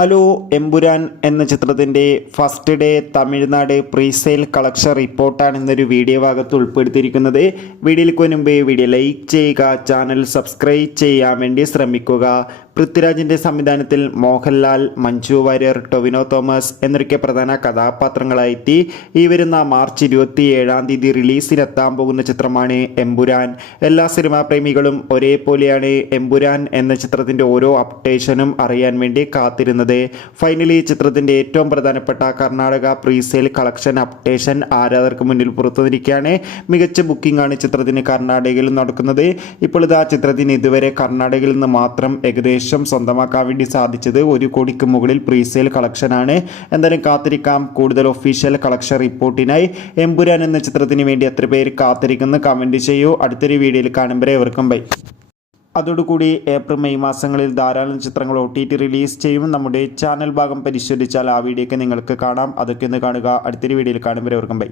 Hello Empuraan എന്ന ചിത്രത്തിൻ്റെ first day Tamil Nadu presale collection റിപ്പോർട്ടാണ് ഇന്നൊരു വീഡിയോ ഭാഗത്ത് ഉൾപ്പെടുത്തിയിരിക്കുന്നത്. വീഡിയോയിലേക്ക് മുൻപ് വീഡിയോ ലൈക്ക് ചെയ്യുക, ചാനൽ സബ്സ്ക്രൈബ് ചെയ്യാൻ വേണ്ടി ശ്രമിക്കുക. പൃഥ്വിരാജിൻ്റെ സംവിധാനത്തിൽ മോഹൻലാൽ, മഞ്ജു വാര്യർ, ടൊവിനോ തോമസ് എന്നൊക്കെ പ്രധാന കഥാപാത്രങ്ങളായെത്തി ഈ വരുന്ന മാർച്ച് 27 റിലീസിനെത്താൻ പോകുന്ന ചിത്രമാണ് എമ്പുരാൻ. എല്ലാ സിനിമാ പ്രേമികളും ഒരേപോലെയാണ് എമ്പുരാൻ എന്ന ചിത്രത്തിൻ്റെ ഓരോ അപ്ഡേഷനും അറിയാൻ വേണ്ടി കാത്തിരുന്നത്. ഫൈനലി ചിത്രത്തിൻ്റെ ഏറ്റവും പ്രധാനപ്പെട്ട കർണാടക പ്രീസെയിൽ കളക്ഷൻ അപ്ഡേഷൻ ആരാധകർക്ക് മുന്നിൽ പുറത്തുവന്നിരിക്കുകയാണ്. മികച്ച ബുക്കിംഗ് ആണ് ചിത്രത്തിന് കർണാടകയിൽ നടക്കുന്നത്. ഇപ്പോൾ ഇതാ ചിത്രത്തിന് ഇതുവരെ കർണാടകയിൽ നിന്ന് മാത്രം ഏകദേശം സ്വന്തമാക്കാൻ വേണ്ടി സാധിച്ചത് 1 കോടിക്ക് മുകളിൽ പ്രീസെയിൽ കളക്ഷനാണ്. എന്തായാലും കാത്തിരിക്കാം കൂടുതൽ ഒഫീഷ്യൽ കളക്ഷൻ റിപ്പോർട്ടിനായി. എമ്പുരാൻ എന്ന ചിത്രത്തിന് വേണ്ടി എത്ര പേര് കാത്തിരിക്കുന്നു കമൻറ്റ് ചെയ്യൂ. അടുത്തൊരു വീഡിയോയിൽ കാണുമ്പോൾ എവർക്കും ബൈ. അതോടുകൂടി ഏപ്രിൽ മെയ് മാസങ്ങളിൽ ധാരാളം ചിത്രങ്ങൾ OTT റിലീസ് ചെയ്യും. നമ്മുടെ ചാനൽ ഭാഗം പരിശോധിച്ചാൽ ആ വീഡിയോ ഒക്കെ നിങ്ങൾക്ക് കാണാം. അതൊക്കെ ഒന്ന് കാണുക. അടുത്തൊരു വീഡിയോയിൽ കാണുമ്പോൾ എവർക്കും ബൈ.